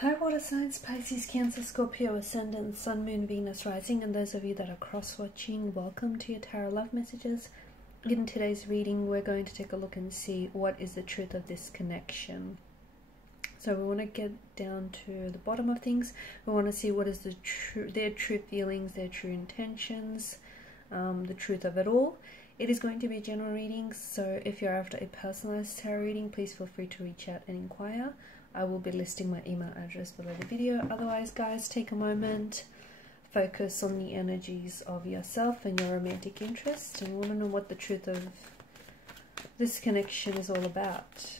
Hi water signs, Pisces, Cancer, Scorpio, Ascendant, Sun, Moon, Venus, Rising, and those of you that are cross-watching, welcome to your Tarot Love Messages. In today's reading, we're going to take a look and see what is the truth of this connection. So we want to get down to the bottom of things. We want to see what is their true feelings, their true intentions, the truth of it all. It is going to be a general reading, so if you're after a personalized tarot reading, please feel free to reach out and inquire. I will be listing my email address below the video. Otherwise, guys, take a moment, focus on the energies of yourself and your romantic interest, and want to know what the truth of this connection is all about.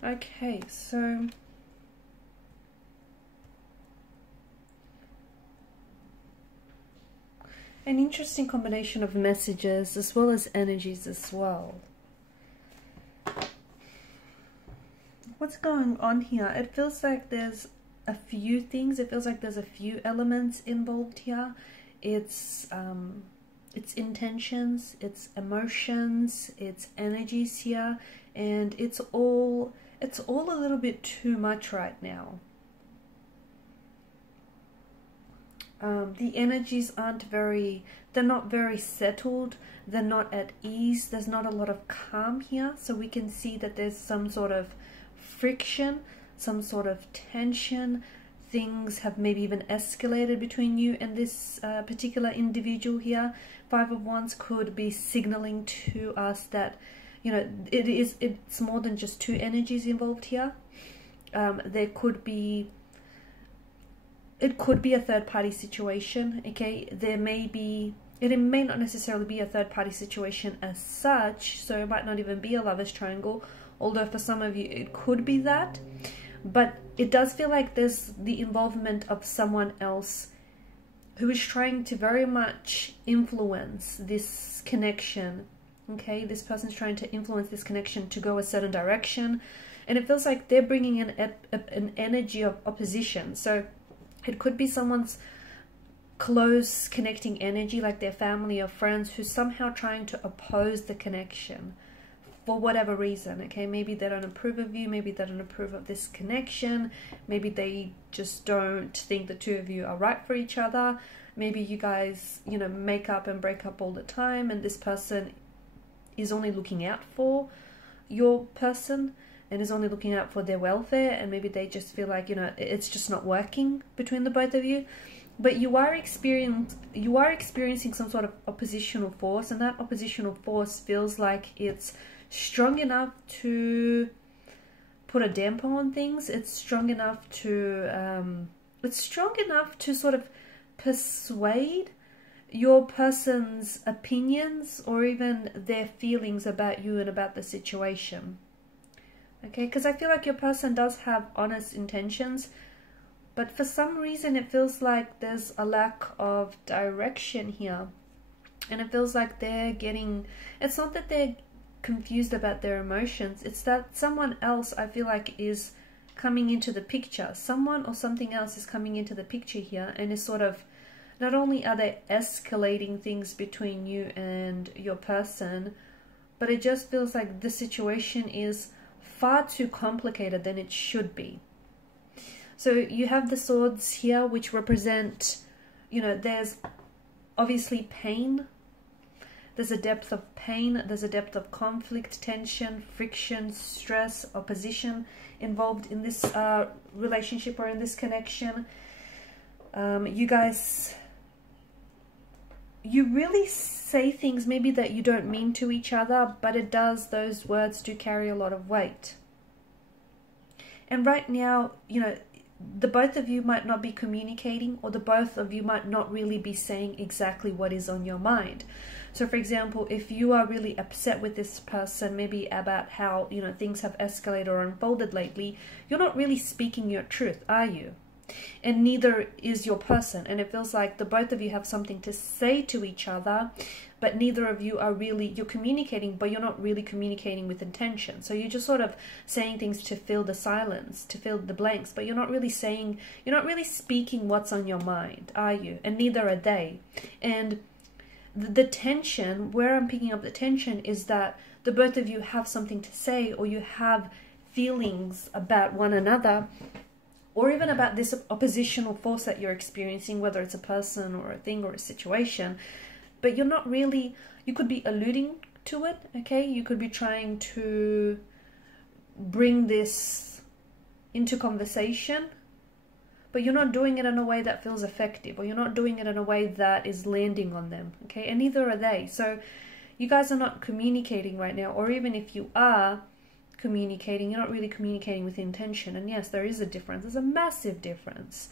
Okay, so an interesting combination of messages as well as energies as well. What's going on here? It feels like there's a few things. It feels like there's a few elements involved here. It's intentions, it's emotions, it's energies here, and it's all a little bit too much right now. The energies they're not very settled, they're not at ease, there's not a lot of calm here, so we can see that there's some sort of friction, some sort of tension. Things have maybe even escalated between you and this particular individual here. Five of Wands could be signaling to us that, you know, it's more than just two energies involved here. It could be a third party situation. Okay, it may not necessarily be a third party situation as such, so it might not even be a lover's triangle, although for some of you it could be that. But it does feel like there's the involvement of someone else who is trying to very much influence this connection. Okay, this person's trying to influence this connection to go a certain direction, and it feels like they're bringing in an energy of opposition. So it could be someone's close connecting energy, like their family or friends, who's somehow trying to oppose the connection for whatever reason. Okay, maybe they don't approve of you, maybe they don't approve of this connection, maybe they just don't think the two of you are right for each other. Maybe you guys, you know, make up and break up all the time, and this person is only looking out for your person and is only looking out for their welfare, and maybe they just feel like, you know, it's just not working between the both of you. But you are experiencing some sort of oppositional force, and that oppositional force feels like it's strong enough to put a damper on things. It's strong enough to sort of persuade your person's opinions or even their feelings about you and about the situation. Okay, because I feel like your person does have honest intentions, but for some reason it feels like there's a lack of direction here, and it feels like it's not that they're confused about their emotions, it's that someone else, I feel like, is coming into the picture. Someone or something else is coming into the picture here, and is sort of, not only are they escalating things between you and your person, but it just feels like the situation is far too complicated than it should be. So you have the swords here, which represent, you know, there's obviously pain. There's a depth of pain, there's a depth of conflict, tension, friction, stress, opposition involved in this relationship or in this connection. You really say things maybe that you don't mean to each other, but those words do carry a lot of weight. And right now, you know, the both of you might not be communicating, or the both of you might not really be saying exactly what is on your mind. So for example, if you are really upset with this person, maybe about how, you know, things have escalated or unfolded lately, you're not really speaking your truth, are you? And neither is your person. And it feels like the both of you have something to say to each other, but neither of you are really, you're communicating, but you're not really communicating with intention. So you're just sort of saying things to fill the silence, to fill the blanks, but you're not really saying, you're not really speaking what's on your mind, are you? And neither are they. And the tension, where I'm picking up the tension, is that the both of you have something to say, or you have feelings about one another, or even about this oppositional force that you're experiencing, whether it's a person or a thing or a situation, but you're not really, you could be alluding to it, okay? You could be trying to bring this into conversation, but you're not doing it in a way that feels effective, or you're not doing it in a way that is landing on them, okay? And neither are they. So you guys are not communicating right now, or even if you are communicating, you're not really communicating with intention. And yes, there is a difference. There's a massive difference.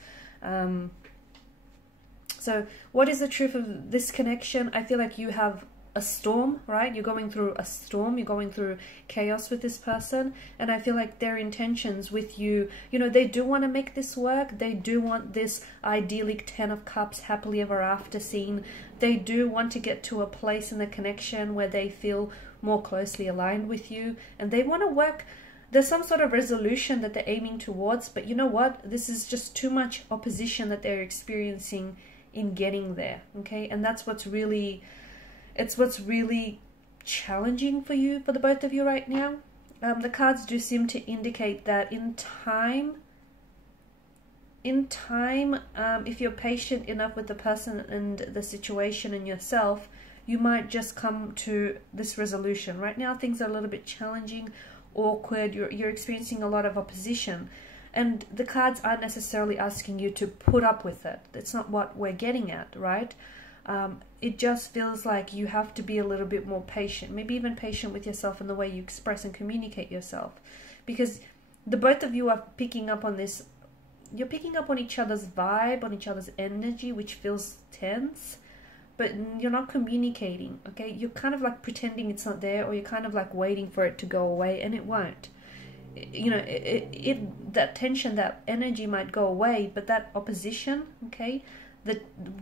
So what is the truth of this connection? I feel like you have a storm, right? You're going through a storm, you're going through chaos with this person, and I feel like their intentions with you, you know, they do want to make this work. They do want this idyllic 10 of Cups, happily ever after scene. They do want to get to a place in the connection where they feel more closely aligned with you, and they want to work. There's some sort of resolution that they're aiming towards, but you know what? This is just too much opposition that they're experiencing in getting there, okay? And that's what's really, it's what's really challenging for you, for the both of you right now. The cards do seem to indicate that in time, if you're patient enough with the person and the situation and yourself, you might just come to this resolution. Right now, things are a little bit challenging, awkward. You're experiencing a lot of opposition. And the cards aren't necessarily asking you to put up with it. That's not what we're getting at, right? It just feels like you have to be a little bit more patient, maybe even patient with yourself in the way you express and communicate yourself. Because the both of you are picking up on this, you're picking up on each other's vibe, on each other's energy, which feels tense, but you're not communicating, okay? You're kind of like pretending it's not there, or you're kind of like waiting for it to go away, and it won't. You know, that tension, that energy might go away, but that opposition, okay,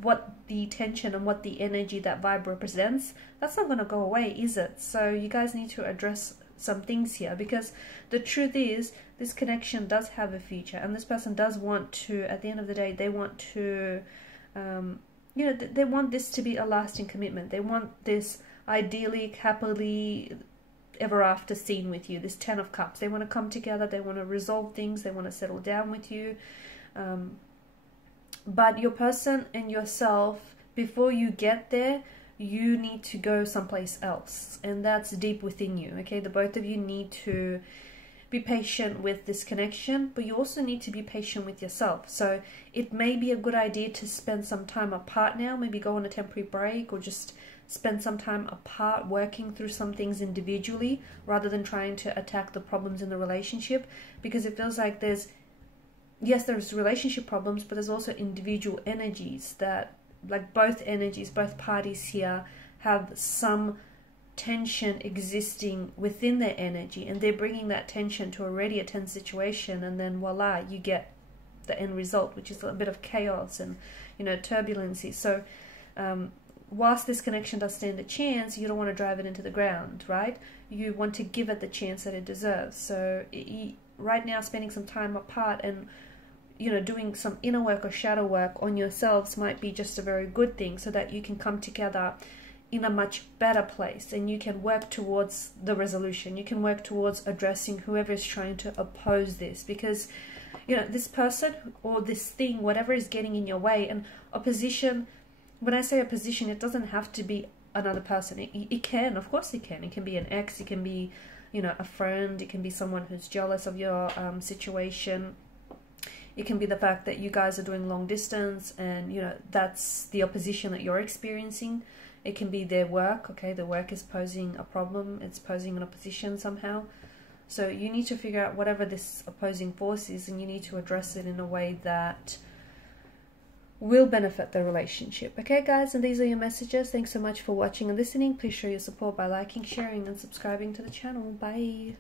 what the tension and what the energy, that vibe represents, that's not going to go away, is it? So you guys need to address some things here, because the truth is, this connection does have a future, and this person does want to, at the end of the day, they want to, you know, they want this to be a lasting commitment. They want this idyllic, happily ever after scene with you, this 10 of Cups. They want to come together, they want to resolve things, they want to settle down with you. But your person and yourself, before you get there, you need to go someplace else, and that's deep within you, okay? The both of you need to be patient with this connection, but you also need to be patient with yourself. So it may be a good idea to spend some time apart now, maybe go on a temporary break, or just spend some time apart working through some things individually, rather than trying to attack the problems in the relationship. Because it feels like there's relationship problems, but there's also individual energies that, like both energies, both parties here have some tension existing within their energy, and they're bringing that tension to already a tense situation, and then voila, you get the end result, which is a bit of chaos and, you know, turbulency. So whilst this connection does stand a chance, you don't want to drive it into the ground, right? You want to give it the chance that it deserves. So right now, spending some time apart and, you know, doing some inner work or shadow work on yourselves might be just a very good thing, so that you can come together in a much better place, and you can work towards the resolution. You can work towards addressing whoever is trying to oppose this, because, you know, this person or this thing, whatever is getting in your way. And opposition, when I say opposition, it doesn't have to be another person. It can, of course it can. It can be an ex, it can be, you know, a friend, it can be someone who's jealous of your situation. It can be the fact that you guys are doing long distance, and, you know, that's the opposition that you're experiencing. It can be their work, okay? The work is posing a problem, it's posing an opposition somehow. So you need to figure out whatever this opposing force is, and you need to address it in a way that will benefit the relationship. Okay guys, and these are your messages. Thanks so much for watching and listening. Please show your support by liking, sharing and subscribing to the channel. Bye.